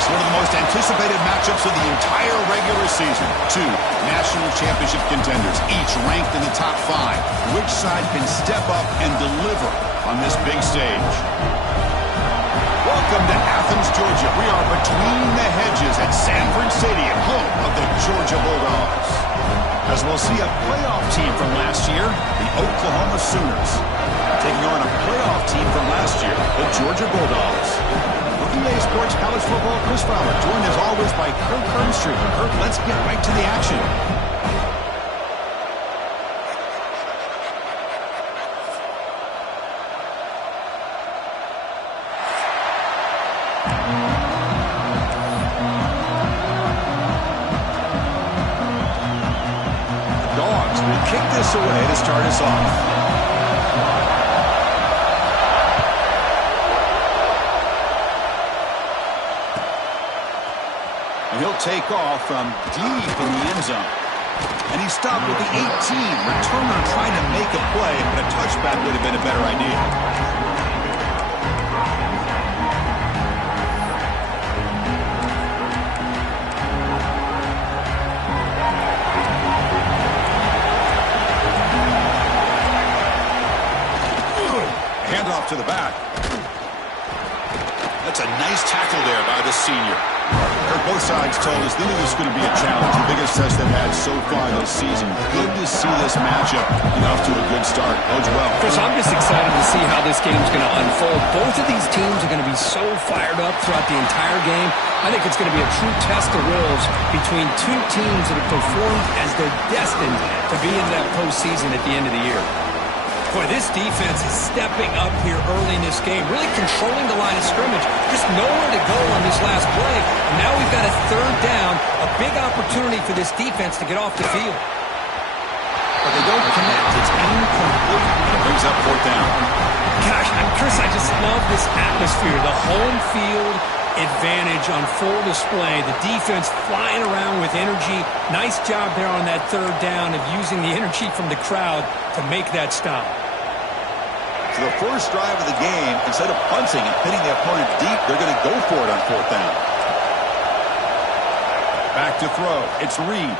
Bulldogs, one of the most anticipated matchups of the entire regular season. Two national championship contenders, each ranked in the top 5. Which side can step up and deliver on this big stage? Welcome to Athens, Georgia. We are between the hedges at Sanford Stadium, home of the Georgia Bulldogs. As we'll see a playoff team from last year, the Oklahoma Sooners, taking on a playoff team from last year, the Georgia Bulldogs. For EA Sports College Football, Chris Fowler, joined as always by Kirk Herbstreit. Kirk, let's get right to the action. Dogs will kick this away to start us off. He'll take off from deep in the end zone. And he stopped with the 18. Returner trying to make a play, but a touchback would have been a better idea. Handoff to the back. That's a nice tackle there by the senior. Both sides told us they knew this was going to be a challenge, the biggest test they've had so far this season. Good to see this matchup get off to a good start. Bodes well. Chris, I'm just excited to see how this game's going to unfold. Both of these teams are going to be so fired up throughout the entire game. I think it's going to be a true test of wills between two teams that have performed as they're destined to be in that postseason at the end of the year. Boy, this defense is stepping up here early in this game, really controlling the line of scrimmage. Just nowhere to go on this last play. And now we've got a third down, a big opportunity for this defense to get off the field. But they don't connect. It's incomplete, and it brings up fourth down. Gosh, Chris, I just love this atmosphere. The home field advantage on full display. The defense flying around with energy. Nice job there on that third down of using the energy from the crowd to make that stop. For the first drive of the game, instead of punting and hitting the opponent deep, they're going to go for it on fourth down. Back to throw. It's Reed.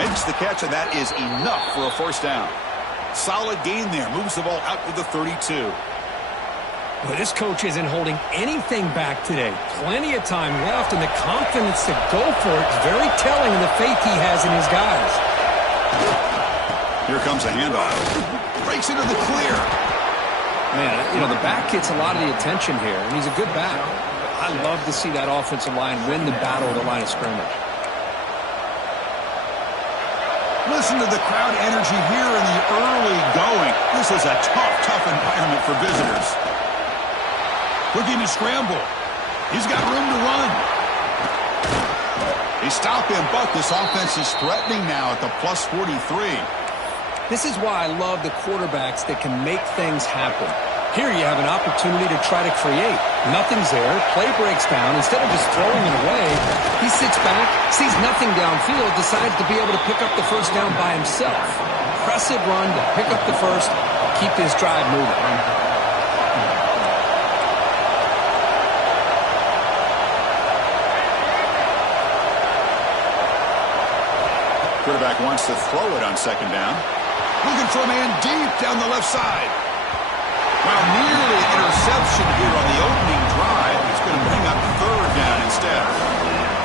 Makes the catch, and that is enough for a first down. Solid gain there. Moves the ball out to the 32. Well, this coach isn't holding anything back today. Plenty of time left, and the confidence to go for it is very telling of the faith he has in his guys. Here comes a handoff. Breaks into the clear. Man, you know, the back gets a lot of the attention here, and he's a good back. I love to see that offensive line win the battle of the line of scrimmage. Listen to the crowd energy here in the early going. This is a tough environment for visitors. Looking to scramble. He's got room to run. They stop him, but this offense is threatening now at the plus 43. This is why I love the quarterbacks that can make things happen. Here you have an opportunity to try to create. Nothing's there. Play breaks down. Instead of just throwing it away, he sits back, sees nothing downfield, decides to be able to pick up the first down by himself. Impressive run to pick up the first, keep this drive moving. Quarterback wants to throw it on second down. Looking for a man deep down the left side. Well, nearly an interception here on the opening drive. He's going to bring up third down instead.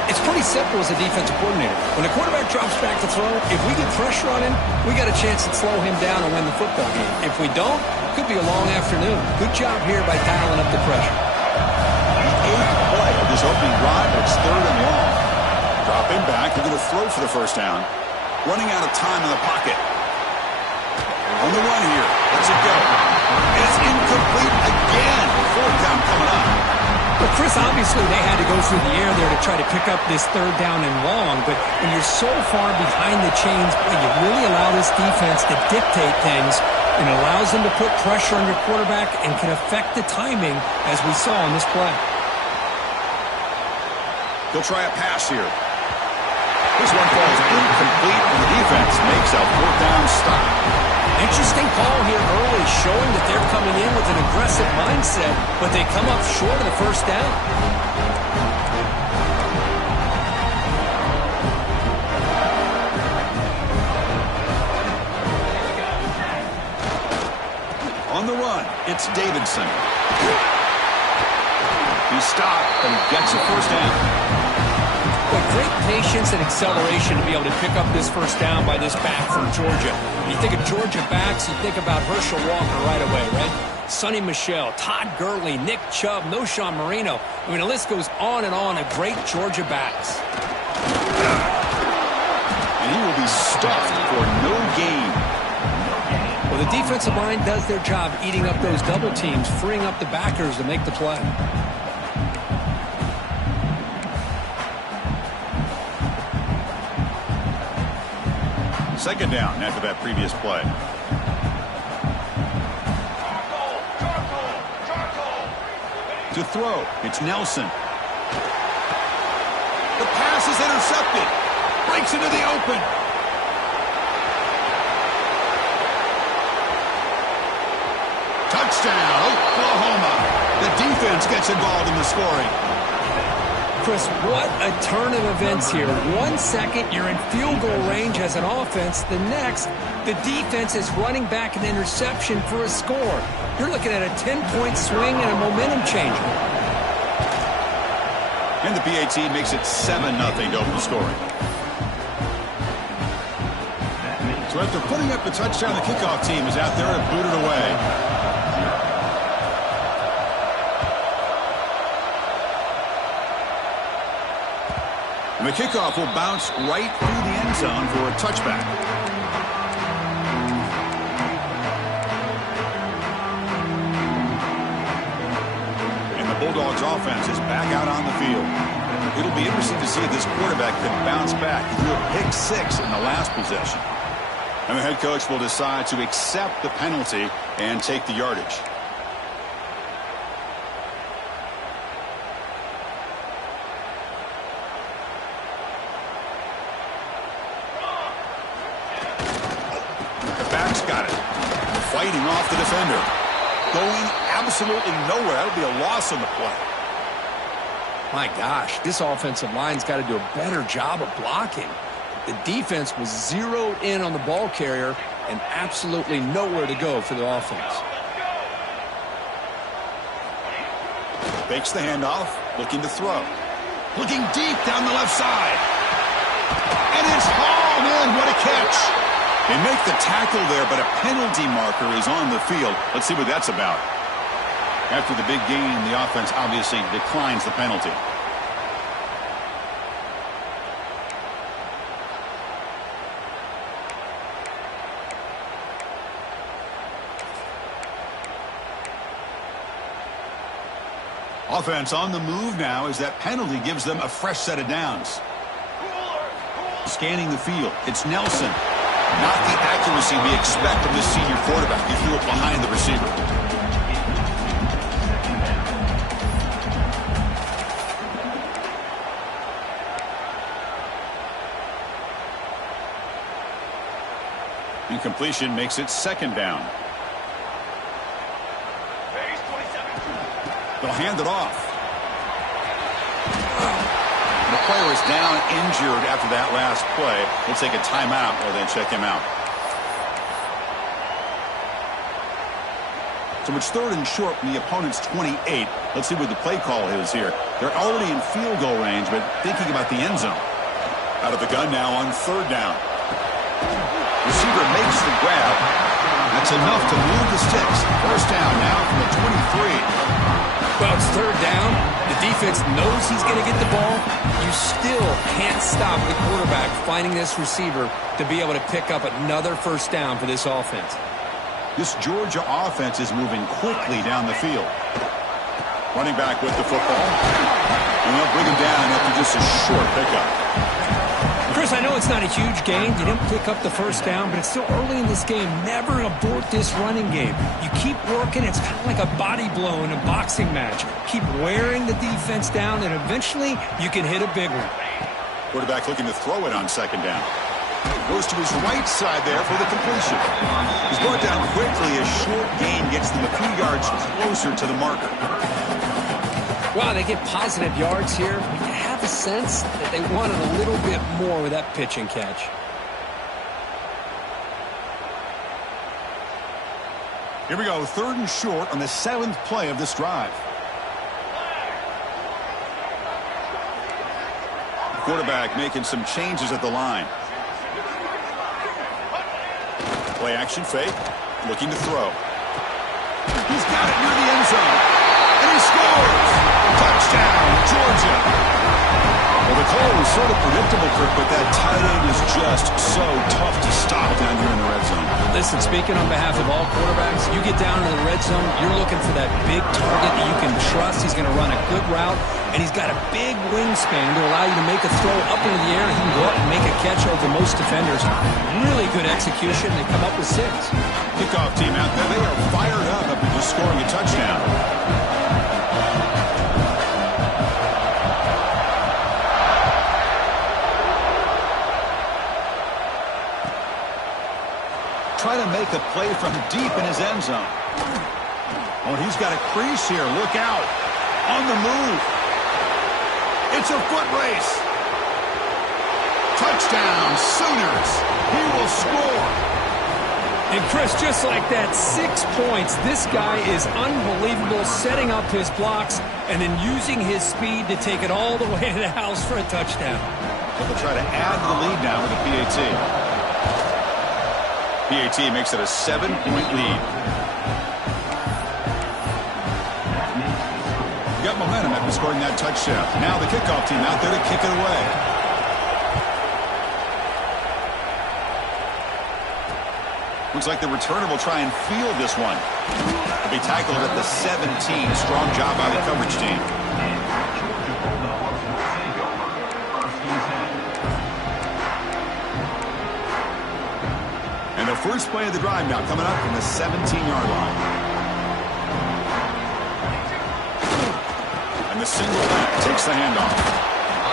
It's pretty simple as a defensive coordinator. When the quarterback drops back to throw, if we get pressure on him, we got a chance to slow him down and win the football game. If we don't, it could be a long afternoon. Good job here by dialing up the pressure. The 8th play of this opening drive, it's third and long. Drop him back. They're going to throw for the first down. Running out of time in the pocket. On the run here. Let's it go. And it's incomplete again. Fourth down coming up. Well, Chris, obviously they had to go through the air there to try to pick up this third down and long, but when you're so far behind the chains, you really allow this defense to dictate things, and it allows them to put pressure on your quarterback and can affect the timing, as we saw on this play. They'll try a pass here. This one falls incomplete, and the defense makes a fourth down stop. Interesting call here early, showing that they're coming coming in with an aggressive mindset, but they come up short of the first down. On the run, it's Davidson. He stopped, but he gets a first down. But great patience and acceleration to be able to pick up this first down by this back from Georgia. When you think of Georgia backs, you think about Herschel Walker right away, right? Sonny Michel, Todd Gurley, Nick Chubb, Noshawn Marino. I mean, the list goes on and on of great Georgia backs. And he will be stuffed for no gain. Well, the defensive line does their job eating up those double teams, freeing up the backers to make the play. Second down after that previous play. To throw, it's Nelson. The pass is intercepted. Breaks into the open. Touchdown, Oklahoma. The defense gets involved in the scoring. Chris, what a turn of events here. 1 second, you're in field goal range as an offense. The next, the defense is running back an interception for a score. You're looking at a 10-point swing and a momentum changer. And the PAT makes it 7-0 to open the scoring. So after putting up the touchdown, the kickoff team is out there to boot it away. And the kickoff will bounce right through the end zone for a touchback. And the Bulldogs offense is back out on the field. It'll be interesting to see if this quarterback can bounce back. He threw a pick 6 in the last possession. And the head coach will decide to accept the penalty and take the yardage. Fighting off the defender. Going absolutely nowhere. That'll be a loss on the play. My gosh, this offensive line's got to do a better job of blocking. The defense was zeroed in on the ball carrier and absolutely nowhere to go for the offense. Fakes the handoff, looking to throw. Looking deep down the left side. And it's hauled in. What a catch. They make the tackle there, but a penalty marker is on the field. Let's see what that's about. After the big gain, the offense obviously declines the penalty. Offense on the move now as that penalty gives them a fresh set of downs. Scanning the field, it's Nelson. Not the accuracy we expect from this senior quarterback. He threw it behind the receiver. Incompletion makes it second down. They'll hand it off. The player is down injured after that last play. We'll take a timeout or then check him out. So it's third and short from the opponent's 28. Let's see what the play call is here. They're already in field goal range, but thinking about the end zone. Out of the gun now on third down. Receiver makes the grab. That's enough to move the sticks. First down now from the 23. Well, it's third down. The defense knows he's going to get the ball. You still can't stop the quarterback finding this receiver to be able to pick up another first down for this offense. This Georgia offense is moving quickly down the field. Running back with the football. And they'll bring him down after just a short pickup. Chris, I know it's not a huge gain. You didn't pick up the first down, but it's still early in this game. Never abort this running game. You keep working. It's kind of like a body blow in a boxing match. Keep wearing the defense down, and eventually you can hit a big one. Quarterback looking to throw it on second down. Goes to his right side there for the completion. He's brought down quickly as short gain gets them a few yards closer to the marker. Wow, they get positive yards here. I have a sense that they wanted a little bit more with that pitch and catch. Here we go, 3rd and short on the 7th play of this drive. Quarterback making some changes at the line. Play action fake, looking to throw. He's got it near the end zone, and he scores! Touchdown, Georgia! Well, the call was sort of predictable, Kirk, but that tight end is just so tough to stop down here in the red zone. Listen, speaking on behalf of all quarterbacks, you get down in the red zone, you're looking for that big target that you can trust. He's going to run a good route, and he's got a big wingspan to allow you to make a throw up into the air. He can go up and make a catch over most defenders. Really good execution. They come up with 6. Kickoff team out there, they are fired up into scoring a touchdown. Trying to make a play from deep in his end zone. Oh, he's got a crease here. Look out. On the move. It's a foot race. Touchdown, Sooners. He will score. And Chris, just like that, 6 points. This guy is unbelievable, setting up his blocks and then using his speed to take it all the way to the house for a touchdown. They'll try to add to the lead now with a PAT. PAT makes it a 7-point lead. Got momentum after scoring that touchdown. Now the kickoff team out there to kick it away. Looks like the returner will try and field this one. He'll be tackled at the 17. Strong job by the coverage team. And the first play of the drive now coming up from the 17-yard line. And the single back takes the handoff.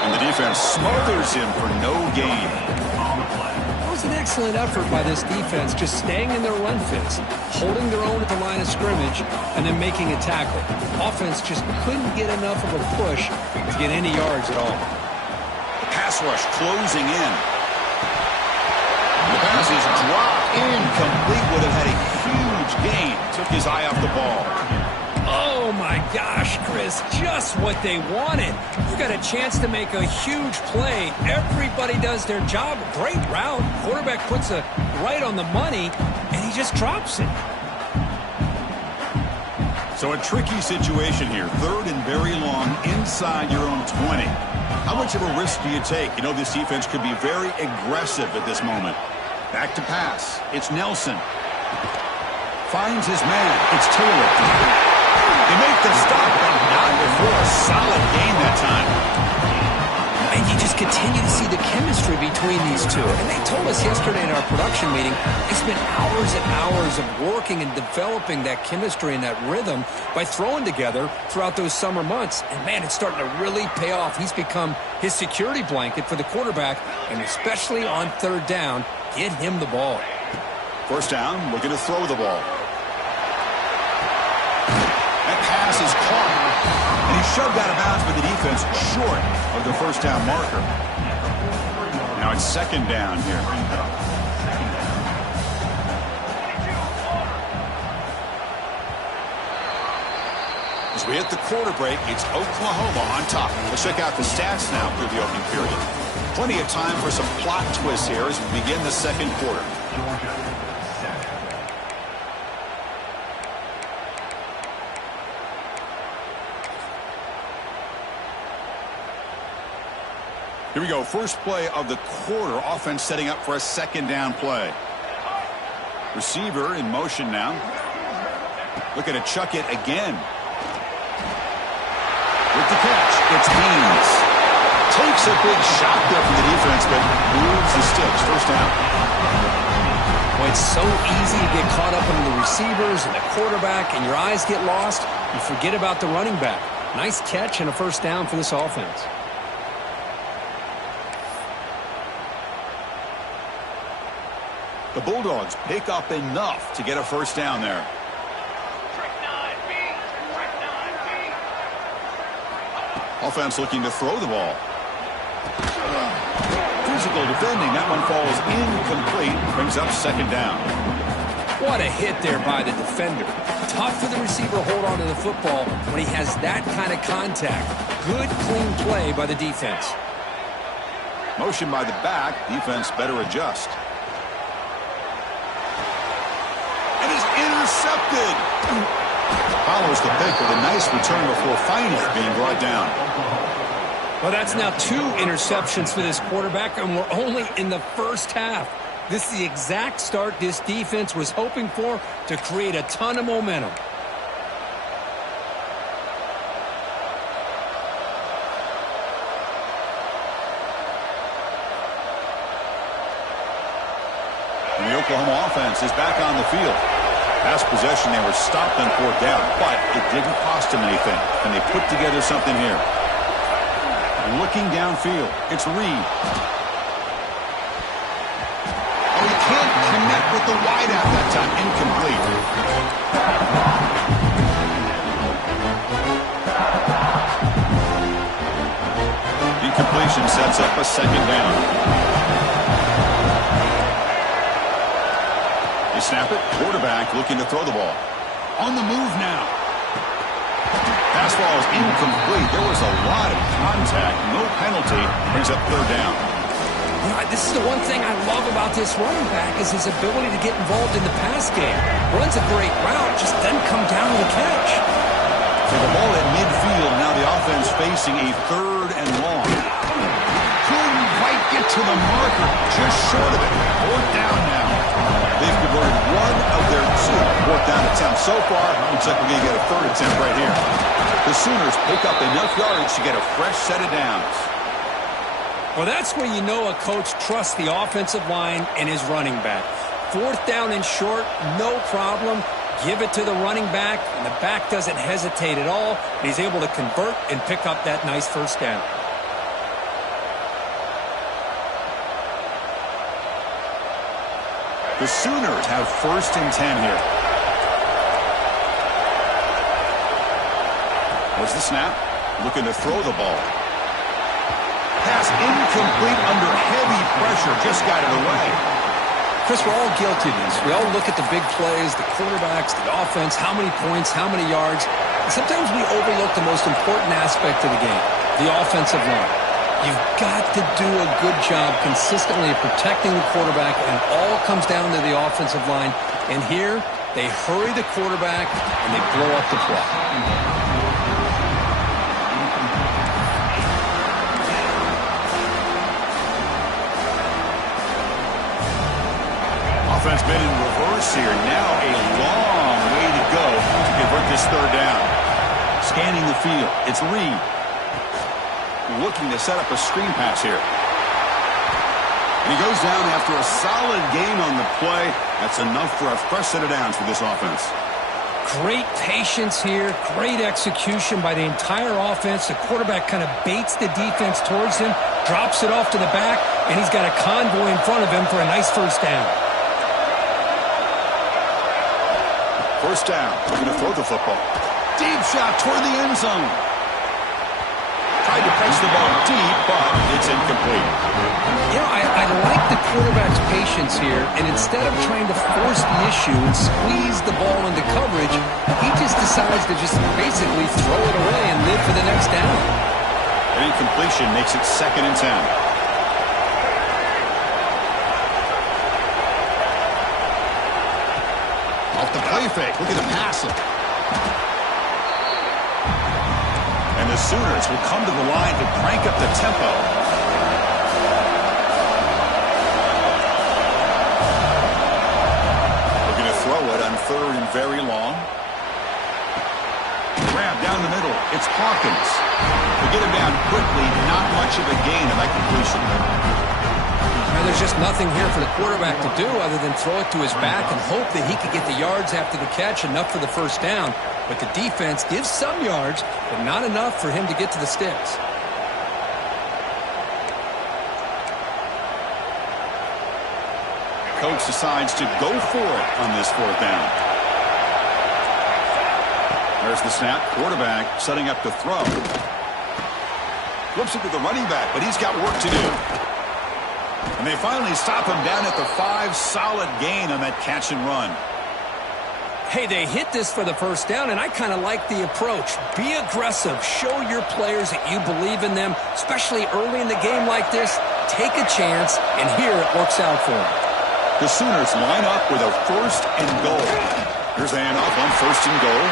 And the defense smothers him for no gain. That was an excellent effort by this defense, just staying in their run fits, holding their own at the line of scrimmage, and then making a tackle. Offense just couldn't get enough of a push to get any yards at all. The pass rush closing in. The pass is dropped incomplete. Would have had a huge gain. Took his eye off the ball. Oh, my gosh, Chris, just what they wanted. You got a chance to make a huge play. Everybody does their job. Great route. Quarterback puts it right on the money, and he just drops it. So a tricky situation here. 3rd and very long inside your own 20. How much of a risk do you take? You know, this defense could be very aggressive at this moment. Back to pass. It's Nelson. Finds his man. It's Taylor. They make the stop, but not before a solid gain that time. And you just continue to see the chemistry between these two. And they told us yesterday in our production meeting, they spent hours and hours of working and developing that chemistry and that rhythm by throwing together throughout those summer months. And, man, it's starting to really pay off. He's become his security blanket for the quarterback, and especially on 3rd down, get him the ball. First down, looking to throw the ball. That pass is caught, and he's shoved out of bounds by the defense short of the first down marker. Now it's 2nd down here. As we hit the quarter break, it's Oklahoma on top. Let's check out the stats now through the opening period. Plenty of time for some plot twists here as we begin the 2nd quarter. Here we go. First play of the quarter. Offense setting up for a 2nd down play. Receiver in motion now. Looking to chuck it again. With the catch, it's Haynes. Takes a big shot there from the defense, but moves the sticks. First down. Well, it's so easy to get caught up in the receivers and the quarterback, and your eyes get lost. You forget about the running back. Nice catch and a first down for this offense. The Bulldogs pick up enough to get a first down there. Offense looking to throw the ball. Physical defending. That one falls incomplete. Brings up second down. What a hit there by the defender. Tough for the receiver to hold on to the football when he has that kind of contact. Good, clean play by the defense. Motion by the back. Defense better adjust. And is intercepted. Follows the pick with a nice return before finally being brought down. Well, that's now 2 interceptions for this quarterback, and we're only in the first half. This is the exact start this defense was hoping for to create a ton of momentum. And the Oklahoma offense is back on the field. Last possession, they were stopped on 4th down, but it didn't cost them anything. And they put together something here. Looking downfield, it's Reed. Oh, he can't connect with the wideout that time. Incomplete. Incompletion sets up a second down. They snap it. Quarterback looking to throw the ball. On the move now. Pass ball is incomplete. There was a lot of contact. No penalty. Brings up 3rd down. This is the one thing I love about this running back is his ability to get involved in the pass game. Runs a great route, just doesn't come down to the catch. So the ball at midfield. Now the offense facing a 3rd and long. Couldn't quite get to the marker. Just short of it. 4th down now. They've converted 1 of their 2 4th down attempts so far. Looks like we're going to get a 3rd attempt right here. The Sooners pick up enough yards to get a fresh set of downs. Well, that's when you know a coach trusts the offensive line and his running back. 4th down and short, no problem. Give it to the running back, and the back doesn't hesitate at all. He's able to convert and pick up that nice first down. The Sooners have 1st and 10 here. There's the snap. Looking to throw the ball. Pass incomplete under heavy pressure. Just got it away. Chris, we're all guilty of this. We all look at the big plays, the quarterbacks, the offense, how many points, how many yards. And sometimes we overlook the most important aspect of the game, the offensive line. You've got to do a good job consistently of protecting the quarterback, and it all comes down to the offensive line. And here, they hurry the quarterback, and they blow up the play. Offense been in reverse here. Now a long way to go to convert this 3rd down. Scanning the field. It's Reed. Looking to set up a screen pass here. And he goes down after a solid gain on the play. That's enough for a fresh set of downs for this offense. Great patience here. Great execution by the entire offense. The quarterback kind of baits the defense towards him, drops it off to the back, and he's got a convoy in front of him for a nice first down. First down. Looking to throw the football. Deep shot toward the end zone. Tried to place the ball deep, but it's incomplete. You know, I like the quarterback's patience here, and instead of trying to force the issue and squeeze the ball into coverage, he just decides to just basically throw it away and live for the next down. An incompletion makes it 2nd and 10. Off the play fake. Look at the pass. And the Sooners will come to the line to crank up the tempo. Looking to throw it on 3rd and very long. Grab down the middle. It's Hawkins. To get him down quickly, not much of a gain of that completion. Now, there's just nothing here for the quarterback to do other than throw it to his back and hope that he could get the yards after the catch, enough for the first down. But the defense gives some yards, but not enough for him to get to the sticks. coach decides to go for it on this 4th down. There's the snap. Quarterback setting up to throw. Flips it to the running back, but he's got work to do. And they finally stop him down at the 5. Solid gain on that catch and run. Hey, they hit this for the 1st down, and I kind of like the approach. Be aggressive. Show your players that you believe in them, especially early in the game like this. Take a chance, and here it works out for them. The Sooners line up with a 1st and goal. Here's the handoff on 1st and goal.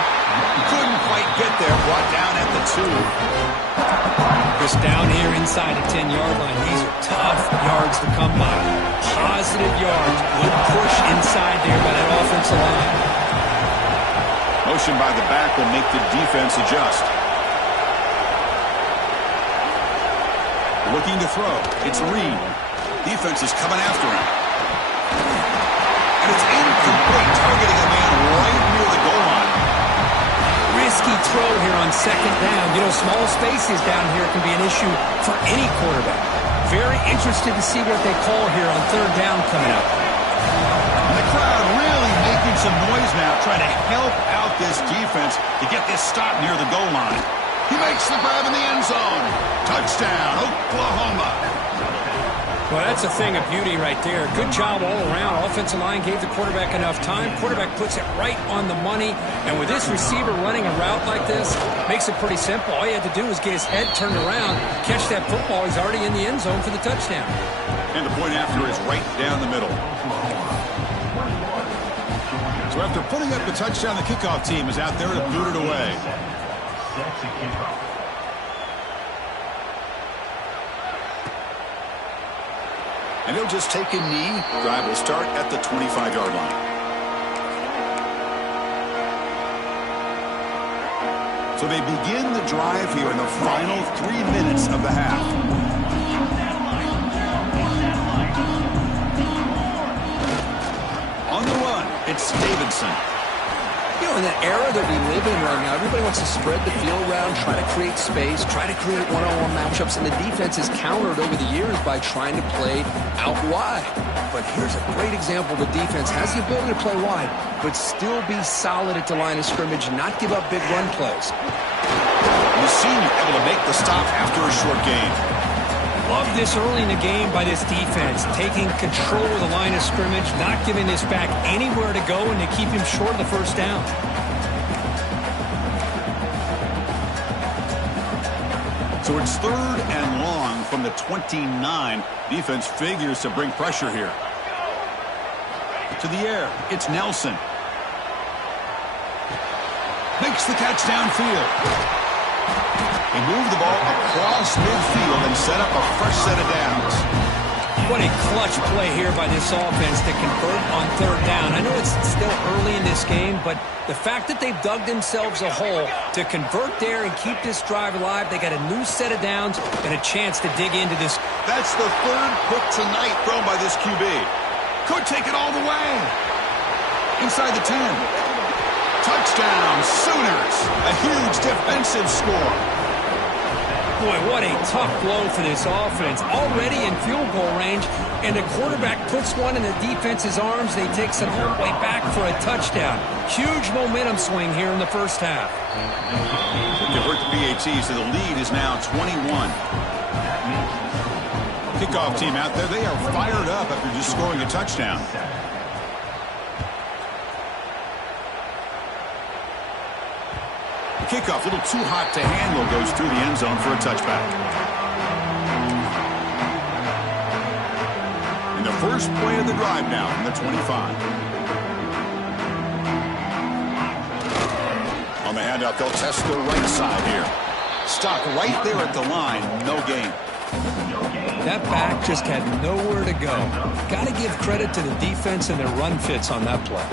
Couldn't quite get there. Brought down at the 2. Just down here inside the 10-yard line. These are tough yards to come by. Positive yards. Good push inside there by that offensive line. Motion by the back will make the defense adjust. Looking to throw. It's Reed. Defense is coming after him. And it's incomplete, targeting a man right near the goal line. Risky throw here on 2nd down. You know, small spaces down here can be an issue for any quarterback. Very interested to see what they call here on 3rd down coming up. And the crowd really making some noise now, trying to help out this defense to get this stop near the goal line. He makes the grab in the end zone. Touchdown, Oklahoma. Well, that's a thing of beauty right there. Good job all around. Offensive line gave the quarterback enough time. Quarterback puts it right on the money. And with this receiver running a route like this, makes it pretty simple. All you had to do was get his head turned around, catch that football. He's already in the end zone for the touchdown. And the point after is right down the middle. So after putting up the touchdown, the kickoff team is out there to boot it away. And he'll just take a knee. Drive will start at the 25-yard line. So they begin the drive here in the final 3 minutes of the half. On the run, it's Davidson. You know, in the era that we live in right now, everybody wants to spread the field around, try to create space, try to create one-on-one matchups, and the defense is countered over the years by trying to play out wide. But here's a great example. The defense has the ability to play wide, but still be solid at the line of scrimmage, not give up big run plays. The senior able to make the stop after a short gain. Love this early in the game by this defense, taking control of the line of scrimmage, not giving this back anywhere to go, and to keep him short of the 1st down. So it's 3rd and long from the 29. Defense figures to bring pressure here. To the air, it's Nelson. Makes the catch downfield. He moved the ball across midfield and set up a fresh set of downs. What a clutch play here by this offense to convert on 3rd down. I know it's still early in this game, but the fact that they've dug themselves a hole to convert there and keep this drive alive, they got a new set of downs and a chance to dig into this. That's the 3rd pick tonight thrown by this QB. Could take it all the way. Inside the 10. Touchdown, Sooners. A huge defensive score. Boy, what a tough blow for this offense. Already in field goal range, and the quarterback puts one in the defense's arms. They takes it all the way back for a touchdown. Huge momentum swing here in the 1st half. Convert the PAT, so the lead is now 21. Kickoff team out there, they are fired up after just scoring a touchdown. The kickoff, a little too hot to handle, goes through the end zone for a touchback. And the first play of the drive now from the 25. On the handoff, they'll test the right side here. Stock right there at the line, no gain. That back just had nowhere to go. Got to give credit to the defense and their run fits on that play.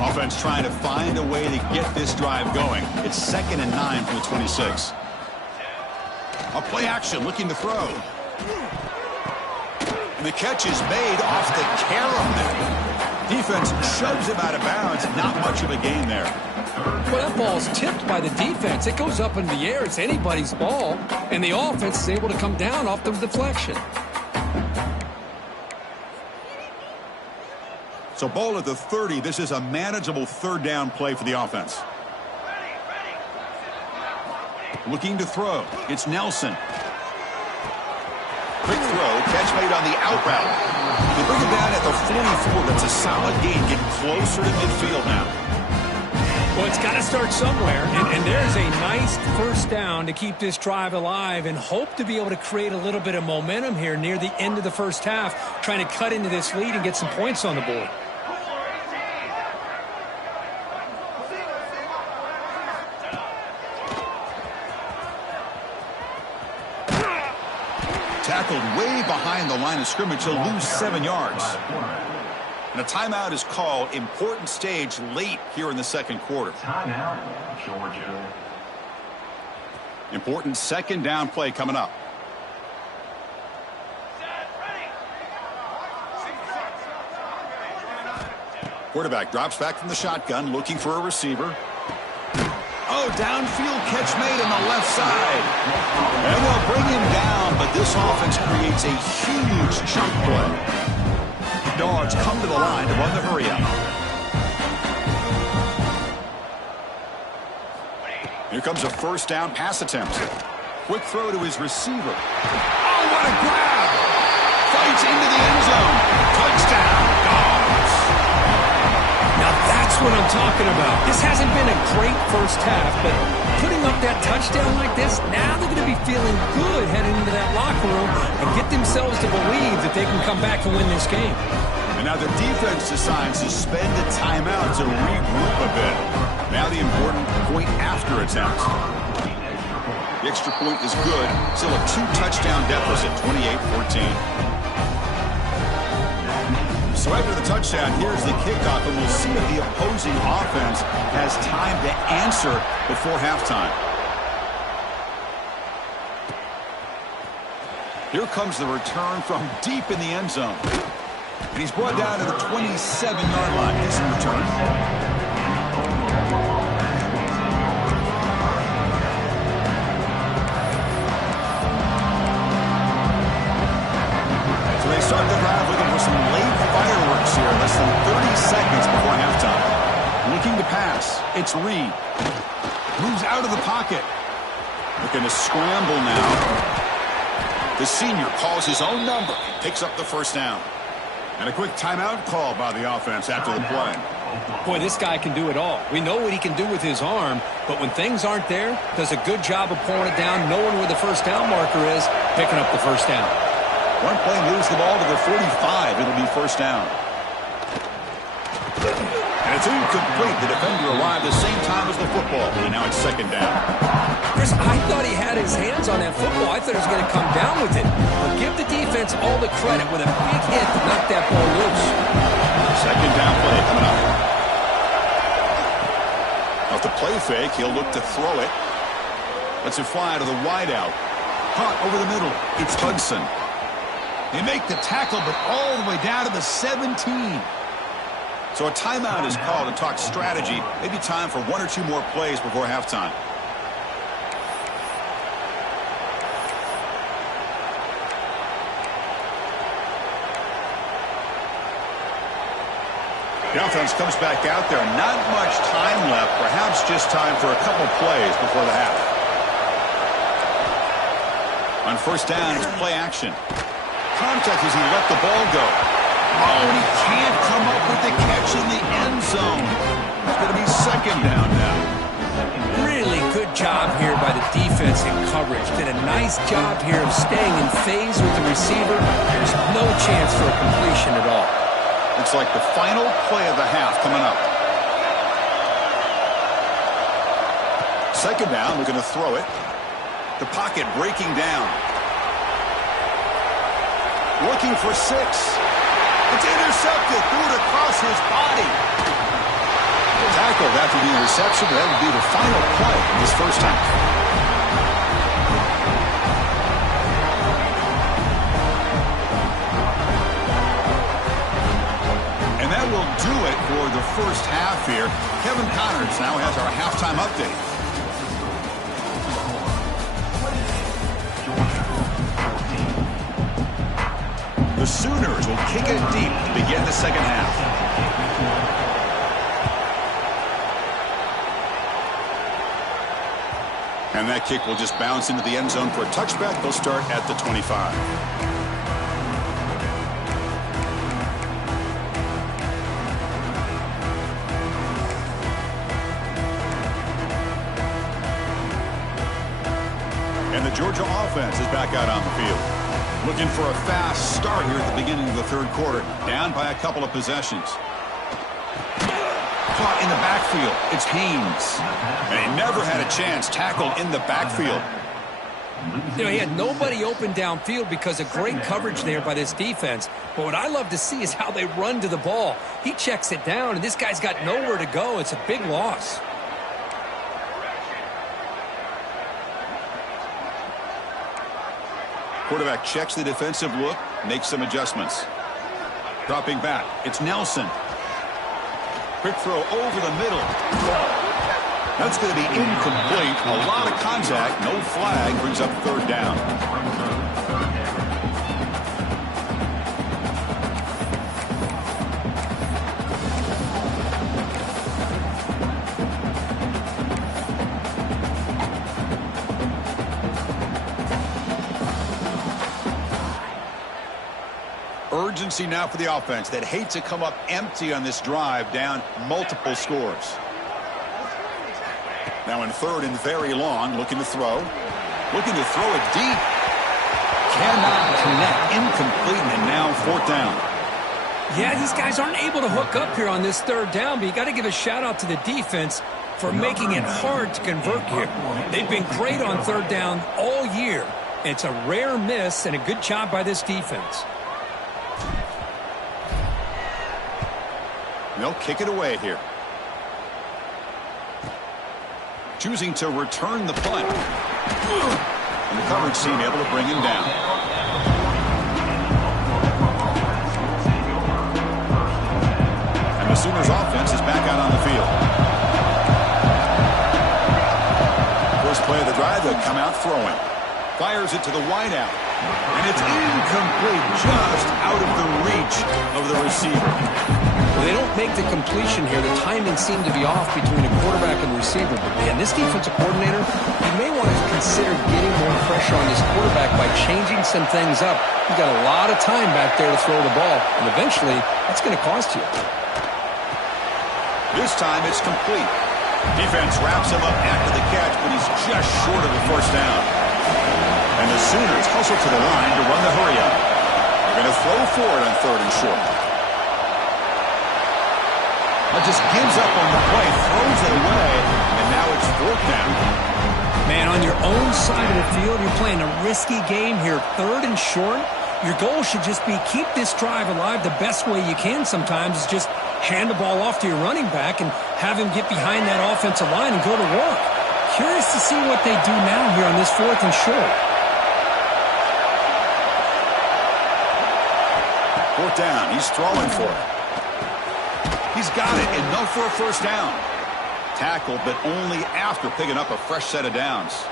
Offense trying to find a way to get this drive going. It's 2nd and 9 from the 26. A play action, looking to throw. And the catch is made off the carom there. Defense shoves him out of bounds. Not much of a gain there. Well, that ball's tipped by the defense. It goes up in the air. It's anybody's ball. And the offense is able to come down off the deflection. So ball at the 30. This is a manageable third down play for the offense. Looking to throw. It's Nelson. Quick throw. Catch made on the out route. They bring it down at the 44. That's a solid gain. Getting closer to midfield now. Well, it's got to start somewhere, and there's a nice first down to keep this drive alive and hope to be able to create a little bit of momentum here near the end of the first half, trying to cut into this lead and get some points on the board. Tackled way behind the line of scrimmage. He'll lose 7 yards. And a timeout is called. Important stage late here in the second quarter. Timeout, Georgia. Important second down play coming up. Quarterback drops back from the shotgun, looking for a receiver. Oh, downfield catch made on the left side. And they'll bring him down, but this offense creates a huge chunk play. Dogs come to the line to run the hurry up. Here comes a first down pass attempt. Quick throw to his receiver. Oh, what a grab! Fights into the end zone. Touchdown, Dogs. Now that's what I'm talking about. This hasn't been a great first half, but putting up that touchdown like this, now they're going to be feeling good heading into that locker room and get themselves to believe that they can come back and win this game. And now the defense decides to spend a timeout to regroup a bit. Now the important point after attempt. The extra point is good. Still a 2-touchdown deficit, 28-14. So after the touchdown, here's the kickoff, and we'll see if the opposing offense has time to answer before halftime. Here comes the return from deep in the end zone. And he's brought down to the 27-yard line. Decent return. So they start the drive looking for some late fireworks here. Less than 30 seconds before halftime. Looking to pass. It's Reed. Moves out of the pocket. Looking to scramble now. The senior calls his own number. Picks up the first down. And a quick timeout call by the offense after the play. Boy, this guy can do it all. We know what he can do with his arm, but when things aren't there, does a good job of pulling it down, knowing where the first down marker is, picking up the first down. One play moves the ball to the 45. It'll be first down. And it's incomplete. The defender arrived the same time as the football. And now it's second down. Chris, I thought he had his hands on that football. I thought he was going to come down with it. But give the defense all the credit with a big hit to knock that ball loose. Second down play coming up. Off the play fake, he'll look to throw it. Lets it fly to the wideout. Caught over the middle. It's Hudson. They make the tackle, but all the way down to the 17. So a timeout is called to talk strategy. Maybe time for 1 or 2 more plays before halftime. The offense comes back out there. Not much time left. Perhaps just time for a couple plays before the half. On first down, it's play action. Contact as he let the ball go. Oh, and he can't come up with the catch in the end zone. It's going to be second down now. Really good job here by the defense in coverage. Did a nice job here of staying in phase with the receiver. There's no chance for a completion at all. Looks like the final play of the half coming up. Second down, looking to throw it. The pocket breaking down. Looking for 6. It's intercepted. Threw it across his body. Tackled after the interception. That would be the final play of this first half. And that will do it for the first half here. Kevin Connors now has our halftime update. The Sooners will kick it deep to begin the second half. And that kick will just bounce into the end zone for a touchback. They'll start at the 25. And the Georgia offense is back out on the field. Looking for a fast start here at the beginning of the third quarter. Down by a couple of possessions. Caught in the backfield. It's Haynes. And he never had a chance. Tackled in the backfield. You know, he had nobody open downfield because of great coverage there by this defense. But what I love to see is how they run to the ball. He checks it down, and this guy's got nowhere to go. It's a big loss. Quarterback checks the defensive look, makes some adjustments. Dropping back, it's Nelson. Quick throw over the middle. That's going to be incomplete. A lot of contact, no flag, brings up third down. Urgency now for the offense that hate to come up empty on this drive, down multiple scores. Now in third and very long, looking to throw. Looking to throw it deep. Cannot connect, incomplete, and now fourth down. Yeah, these guys aren't able to hook up here on this third down, but you got to give a shout out to the defense for making it hard to convert here. They've been great on third down all year. It's a rare miss and a good job by this defense. They'll kick it away here. Choosing to return the punt. And the coverage team able to bring him down. And the Sooners offense is back out on the field. First play of the drive, they'll come out throwing. Fires it to the wideout. And it's incomplete, just out of the reach of the receiver. Well, they don't make the completion here. The timing seemed to be off between a quarterback and receiver. But, man, this defensive coordinator, he may want to consider getting more pressure on his quarterback by changing some things up. He's got a lot of time back there to throw the ball, and eventually that's going to cost you. This time it's complete. Defense wraps him up after the catch, but he's just short of the first down. And the Sooners hustle to the line to run the hurry-up. They're going to throw for it on third and short. Just gives up on the play, throws it away, and now it's fourth down. Man, on your own side of the field, you're playing a risky game here. Third and short, your goal should just be keep this drive alive the best way you can sometimes is just hand the ball off to your running back and have him get behind that offensive line and go to work. Curious to see what they do now here on this fourth and short. Fourth down, he's throwing for it. He's got it, enough for a first down. Tackled, but only after picking up a fresh set of downs.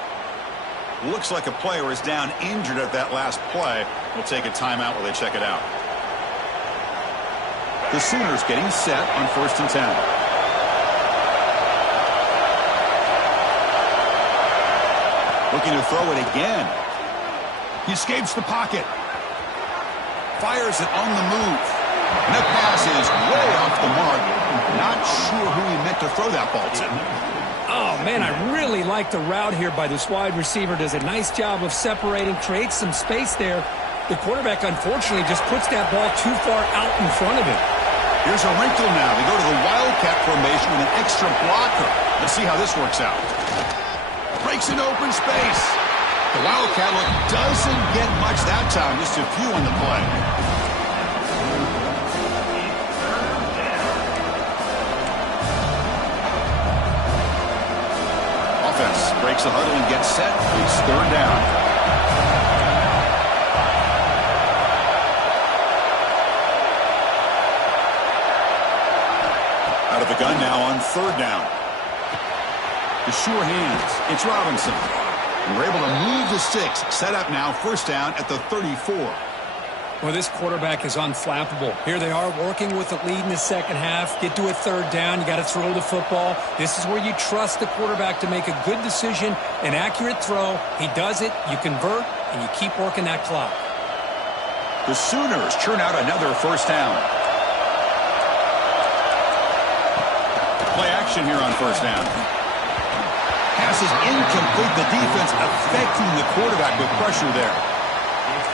Looks like a player is down injured at that last play. We'll take a timeout while they check it out. The Sooners getting set on first and 10. Looking to throw it again. He escapes the pocket. Fires it on the move. And that pass is way off the mark. Not sure who he meant to throw that ball to. Oh, man, I really like the route here by this wide receiver. Does a nice job of separating, creates some space there. The quarterback, unfortunately, just puts that ball too far out in front of him. Here's a wrinkle now. They go to the Wildcat formation with an extra blocker. Let's see how this works out. Breaks an open space. The Wildcat look doesn't get much that time. Just a few on the play. Offense breaks the huddle and gets set. It's third down. the gun now on third down. The sure hands. It's Robinson. And we're able to move the sticks. Set up now, first down at the 34. Well, this quarterback is unflappable. Here they are working with the lead in the second half. Get to a third down. You got to throw the football. This is where you trust the quarterback to make a good decision, an accurate throw. He does it, you convert, and you keep working that clock. The Sooners churn out another first down. Play action here on first down. Pass is incomplete. The defense affecting the quarterback with pressure there.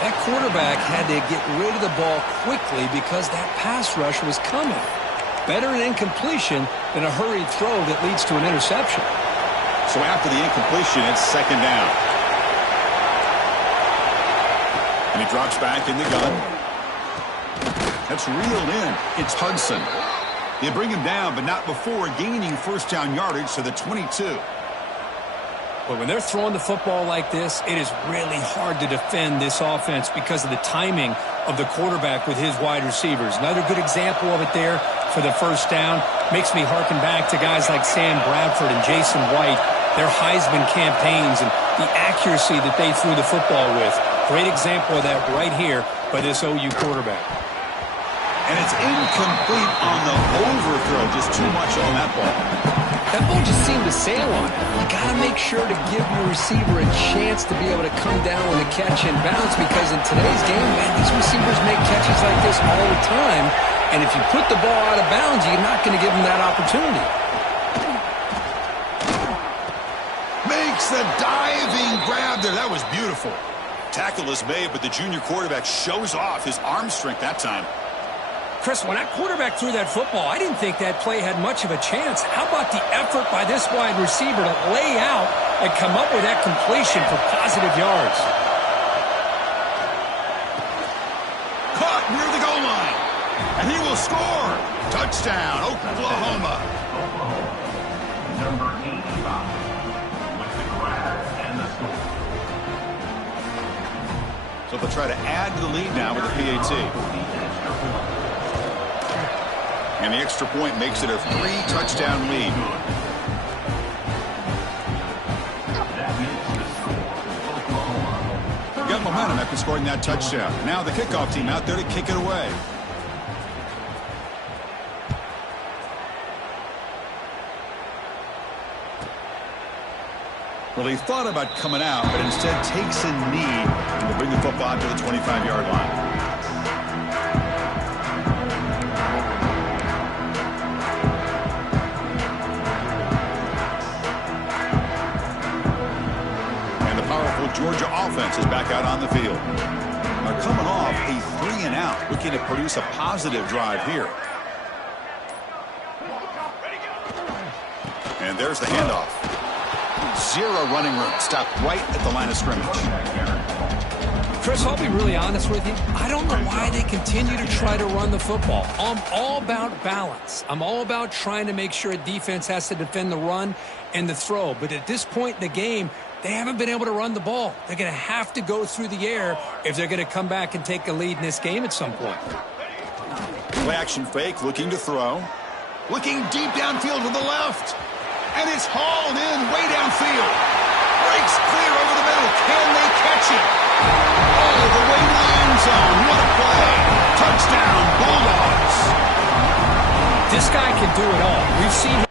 That quarterback had to get rid of the ball quickly because that pass rush was coming. Better an incompletion than a hurried throw that leads to an interception. So after the incompletion, it's second down. And he drops back in the gun. That's reeled in. It's Hudson. They bring him down, but not before gaining first down yardage to the 22. But when they're throwing the football like this, it is really hard to defend this offense because of the timing of the quarterback with his wide receivers. Another good example of it there for the first down. Makes me harken back to guys like Sam Bradford and Jason White, their Heisman campaigns and the accuracy that they threw the football with. Great example of that right here by this OU quarterback. And it's incomplete on the overthrow. Just too much on that ball. That ball just seemed to sail on it. You got to make sure to give your receiver a chance to be able to come down with a catch and bounce, because in today's game, man, these receivers make catches like this all the time. And if you put the ball out of bounds, you're not going to give them that opportunity. Makes the diving grab there. That was beautiful. Tackle is made, but the junior quarterback shows off his arm strength that time. Chris, when that quarterback threw that football, I didn't think that play had much of a chance. How about the effort by this wide receiver to lay out and come up with that completion for positive yards? Caught near the goal line. And he will score. Touchdown, Oklahoma. Number 85 with the grab and the score. So they'll try to add to the lead now with the PAT. And the extra point makes it a 3-touchdown lead. Got momentum after scoring that touchdown. Now the kickoff team out there to kick it away. Well, he thought about coming out, but instead takes a knee to bring the football to the 25-yard line. Georgia offense is back out on the field. They're coming off a 3-and-out, looking to produce a positive drive here. And there's the handoff. Zero running room. Stopped right at the line of scrimmage. Chris, I'll be really honest with you. I don't know why they continue to try to run the football. I'm all about balance. I'm all about trying to make sure a defense has to defend the run and the throw. But at this point in the game, they haven't been able to run the ball. They're going to have to go through the air if they're going to come back and take a lead in this game at some point. Play action fake, looking to throw. Looking deep downfield to the left. And it's hauled in way downfield. Breaks clear over the middle. Can they catch it? All the way to the end zone. What a play. Touchdown, Bulldogs. This guy can do it all. We've seen him.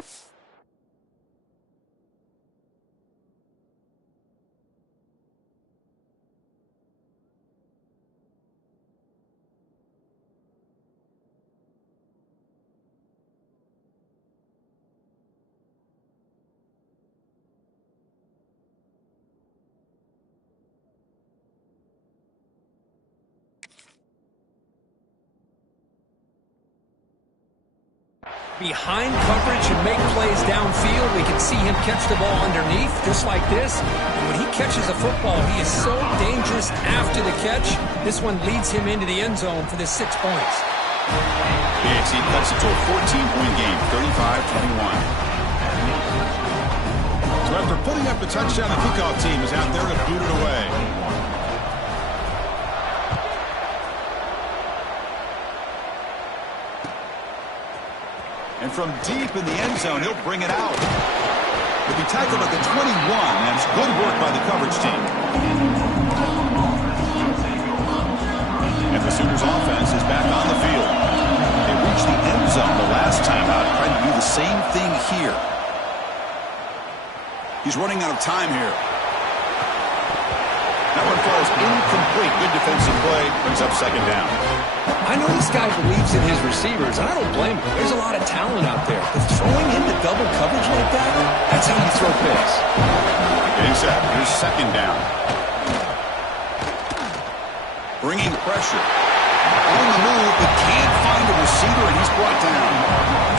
Behind coverage and make plays downfield. We can see him catch the ball underneath, just like this. And when he catches a football, he is so dangerous after the catch. This one leads him into the end zone for the 6 points. PAT cuts it to a 14-point game, 35-21. So after putting up the touchdown, the kickoff team is out there to boot it away. And from deep in the end zone, he'll bring it out. He'll be tackled at the 21. That's good work by the coverage team. And the Sooners offense is back on the field. They reached the end zone the last time out, trying to do the same thing here. He's running out of time here. That one falls incomplete. Good defensive play. Brings up second down. I know this guy believes in his receivers, and I don't blame him. There's a lot of talent out there. But throwing into double coverage like that, that's how you throw picks. Getting set. Here's second down. Bringing pressure. On the move, but can't find a receiver, and he's brought down.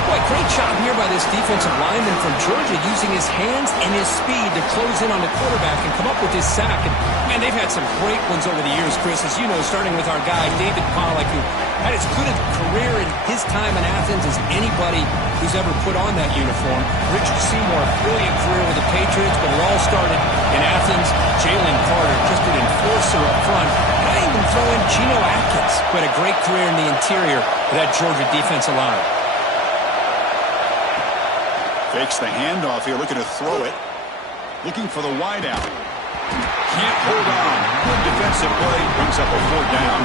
Boy, great job here by this defensive lineman from Georgia, using his hands and his speed to close in on the quarterback and come up with this sack. And they've had some great ones over the years, Chris, as you know, starting with our guy, David Pollack, who had as good a career in his time in Athens as anybody who's ever put on that uniform. Richard Seymour, brilliant career with the Patriots, but it all started in Athens. Jalen Carter, just an enforcer up front. And I even throw in Geno Atkins, who had a great career in the interior of that Georgia defensive line. Fakes the handoff here, looking to throw it. Looking for the wideout. Can't hold on. Good defensive play. Brings up a fourth down.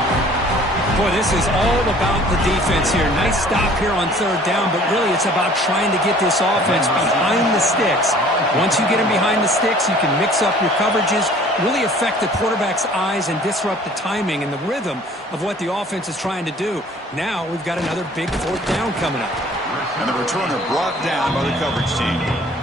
Boy, this is all about the defense here. Nice stop here on third down, but really it's about trying to get this offense behind the sticks. Once you get them behind the sticks, you can mix up your coverages, really affect the quarterback's eyes and disrupt the timing and the rhythm of what the offense is trying to do. Now we've got another big fourth down coming up. And the returner brought down by the coverage team.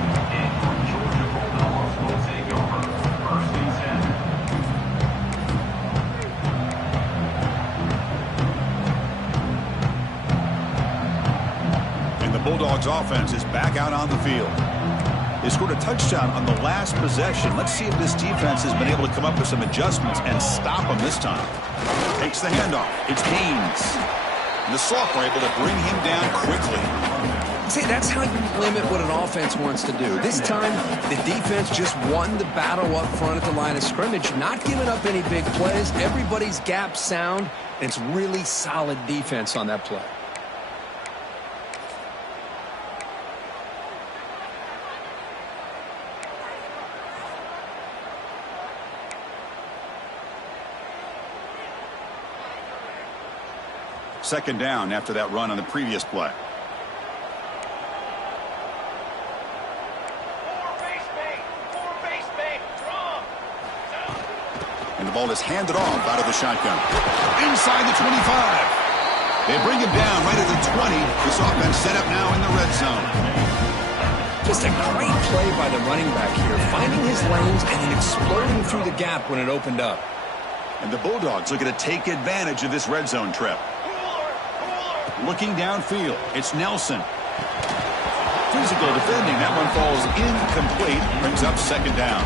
Bulldogs offense is back out on the field. They scored a touchdown on the last possession. Let's see if this defense has been able to come up with some adjustments and stop them this time. Takes the handoff. It's Haynes. And the sophomore able to bring him down quickly. See, that's how you limit what an offense wants to do. This time, the defense just won the battle up front at the line of scrimmage, not giving up any big plays. Everybody's gap sound, and it's really solid defense on that play. Second down after that run on the previous play. And the ball is handed off out of the shotgun. Inside the 25. They bring him down right at the 20. This offense set up now in the red zone. Just a great play by the running back here, finding his lanes and then exploding through the gap when it opened up. And the Bulldogs looking to take advantage of this red zone trip. Looking downfield, it's Nelson. Physical defending, that one falls incomplete, brings up second down.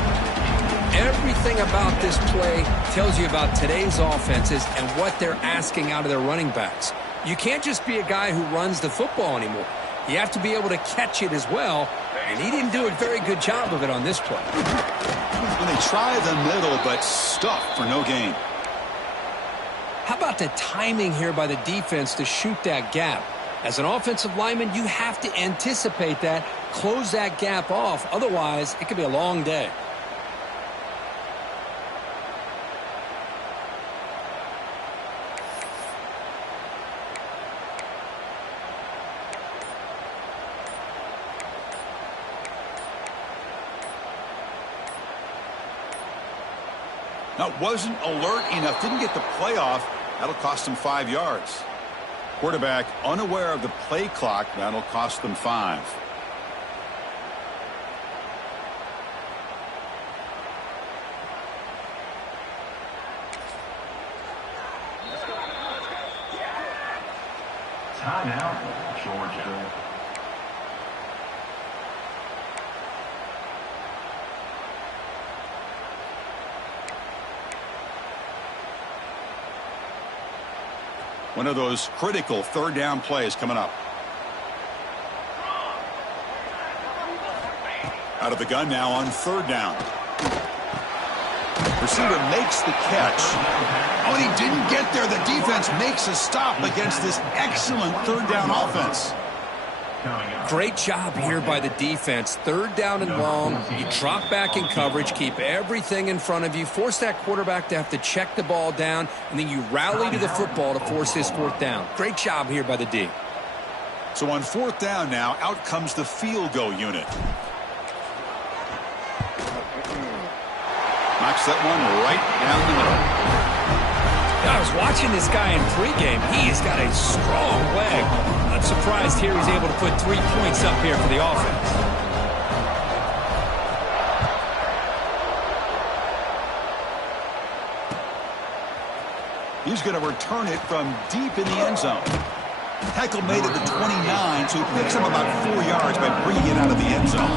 Everything about this play tells you about today's offenses and what they're asking out of their running backs. You can't just be a guy who runs the football anymore. You have to be able to catch it as well, and he didn't do a very good job of it on this play. And they try the middle, but stuffed for no gain. How about the timing here by the defense to shoot that gap? As an offensive lineman, you have to anticipate that, close that gap off. Otherwise, it could be a long day. Now, wasn't alert enough, didn't get the play off. That'll cost them 5 yards. Quarterback unaware of the play clock. That'll cost them 5. Timeout, Georgia. One of those critical third down plays coming up. Out of the gun now on third down. Receiver makes the catch. Oh, and he didn't get there. The defense makes a stop against this excellent third down offense. Coming up. Great job here by the defense. Third down and long. You drop back in coverage, keep everything in front of you, force that quarterback to have to check the ball down, and then you rally to the football to force this fourth down. Great job here by the D. So on fourth down now, out comes the field goal unit. Knocks that one right down the middle. I was watching this guy in pregame. He's got a strong leg. Not surprised here he's able to put 3 points up here for the offense. He's going to return it from deep in the end zone. Tackle made at the 29, so he picks him about 4 yards by bringing it out of the end zone.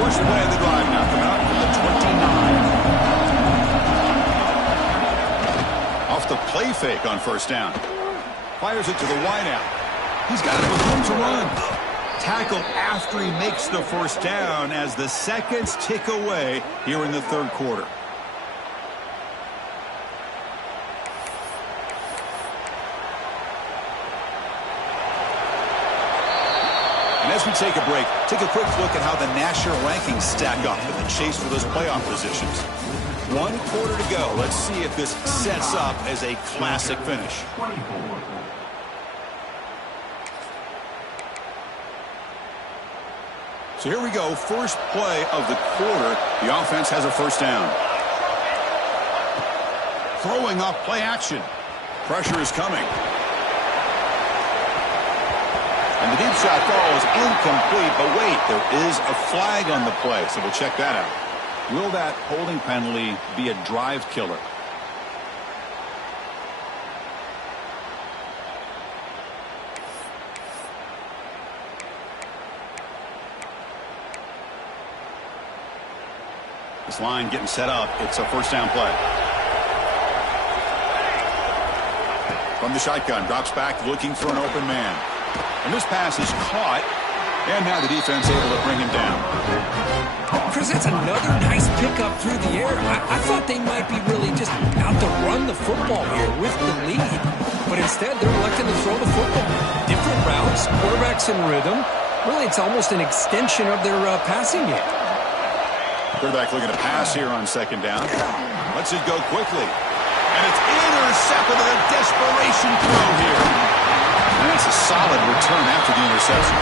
First play of the drive now, coming out from the 29. Off the play fake on first down. Fires it to the wideout. He's got it with room to run. Tackle after he makes the first down as the seconds tick away here in the third quarter. And as we take a break, take a quick look at how the national rankings stack up in the chase for those playoff positions. 1 quarter to go. Let's see if this sets up as a classic finish. 24. So here we go, first play of the quarter. The offense has a first down. Throwing off play action. Pressure is coming. And the deep shot falls incomplete, but wait, there is a flag on the play, so we'll check that out. Will that holding penalty be a drive killer? This line getting set up. It's a first down play. From the shotgun, drops back looking for an open man. And this pass is caught. And now the defense able to bring him down. Chris, that's another nice pickup through the air. I thought they might be really just out to run the football here with the lead. But instead, they're electing to throw the football. Different routes, quarterbacks in rhythm. Really, it's almost an extension of their passing game. Quarterback looking to pass here on second down. Lets it go quickly. And it's intercepted with a desperation throw here. And that's a solid return after the interception.